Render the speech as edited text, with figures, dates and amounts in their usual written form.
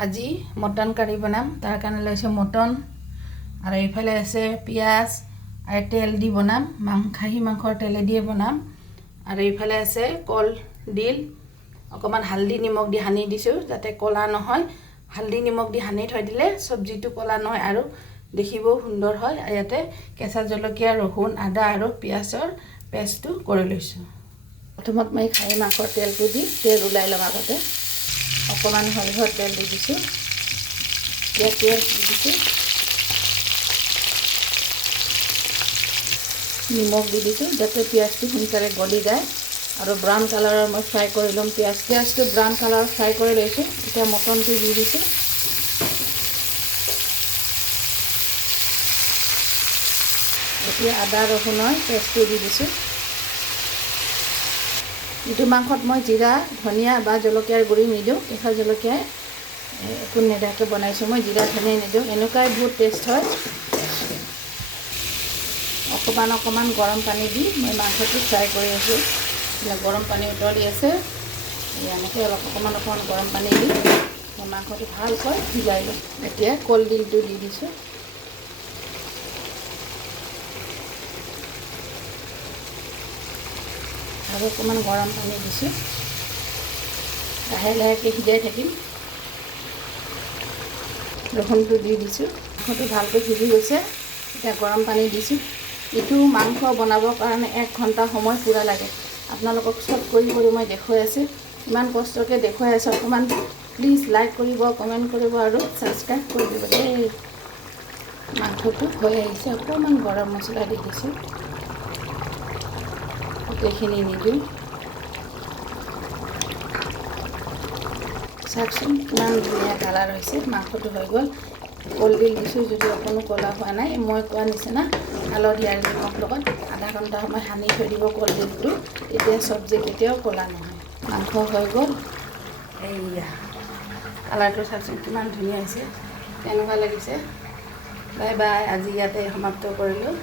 আজি মটন কাৰী বনাম তাৰ কাৰণে লৈছোঁ মটন আৰু এইফালে আছে পিঁয়াজ আৰু তেল দি বনাম খাহী মাংসৰ তেলেদিয়ে বনাম আৰু এইফালে আছে কলডিল অকণমান হালধি নিমখ দি সানি দিছোঁ যাতে ক'লা নহয় হালধি নিমখ দি সানি থৈ দিলে চব্জিটো ক'লা নহয় আৰু দেখিবও সুন্দৰ হয় আৰু ইয়াতে কেঁচা জলকীয়া ৰহুন আদা আৰু পিঁয়াজৰ পেষ্টটো কৰি লৈছোঁ প্ৰথমত মই খাহী মাংসৰ তেলটো দি তেল ওলাই ল'ম আগতে অকণমান সৰিয়হৰ তেল দি দিছোঁ পিঁয়াজ দি দিছোঁ নিমখ দি দিছোঁ যাতে পিঁয়াজটো সোনকালে গলি যায় আৰু ব্ৰাউন কালাৰৰ মই ফ্ৰাই কৰি ল'ম পিঁয়াজটো ব্ৰাউন কালাৰ ফ্ৰাই কৰি লৈছোঁ এতিয়া মটনটো দি দিছোঁ এতিয়া আদা ৰহুনৰ পেষ্টটো দি দিছোঁ এইটো মাংসত মই জিৰা ধনিয়া বা জলকীয়াৰ গুড়ি নিদিওঁ কেঁচা জলকীয়াই একো নেদাকৈ বনাইছোঁ মই জিৰা ধনিয়া নিদিওঁ এনেকুৱাই বহুত টেষ্ট হয় অকণমান গৰম পানী দি মই মাংসটো ফ্ৰাই কৰি আছোঁ গৰম পানী উতলি আছে এনেকৈ অকণমান গৰম পানী দি মই মাংসটো ভালকৈ সিজাই লওঁ এতিয়া কলডিলটো দি দিছোঁ আৰু অকণমান গৰম পানী দিছোঁ লাহে লাহেকৈ সিজাই থাকিম ৰহুনটো দি দিছোঁ মাংসটো ভালকৈ সিজি গৈছে এতিয়া গৰম পানী দিছোঁ এইটো মাংস বনাবৰ কাৰণে 1 ঘণ্টা সময় পূৰা লাগে আপোনালোকক চব কৰি মই দেখুৱাই আছোঁ ইমান কষ্টকৈ দেখুৱাই আছোঁ অকণমান প্লিজ লাইক কৰিব কমেণ্ট কৰিব আৰু ছাবস্ক্ৰাইব কৰি দিব দেই মাংসটো হৈ আহিছে অকণমান গৰম মছলা দি দিছোঁ গোটেইখিনি নিদিওঁ চাওকচোন কিমান ধুনীয়া কালাৰ হৈছে মাংসটো হৈ গ'ল কলডিল দিছোঁ যদিও অকণো ক'লা হোৱা নাই মই কোৱা নিচিনা হালধি আৰু নিমখ লগত আধা ঘণ্টা সময় সানি থৈ দিব কলডিলটো তেতিয়া চব্জি কেতিয়াও ক'লা নহয় মাংস হৈ গ'ল এইয়া কালাৰটো চাওকচোন কিমান ধুনীয়া হৈছে কেনেকুৱা লাগিছে বাই বাই আজি ইয়াতে সমাপ্ত কৰিলোঁ।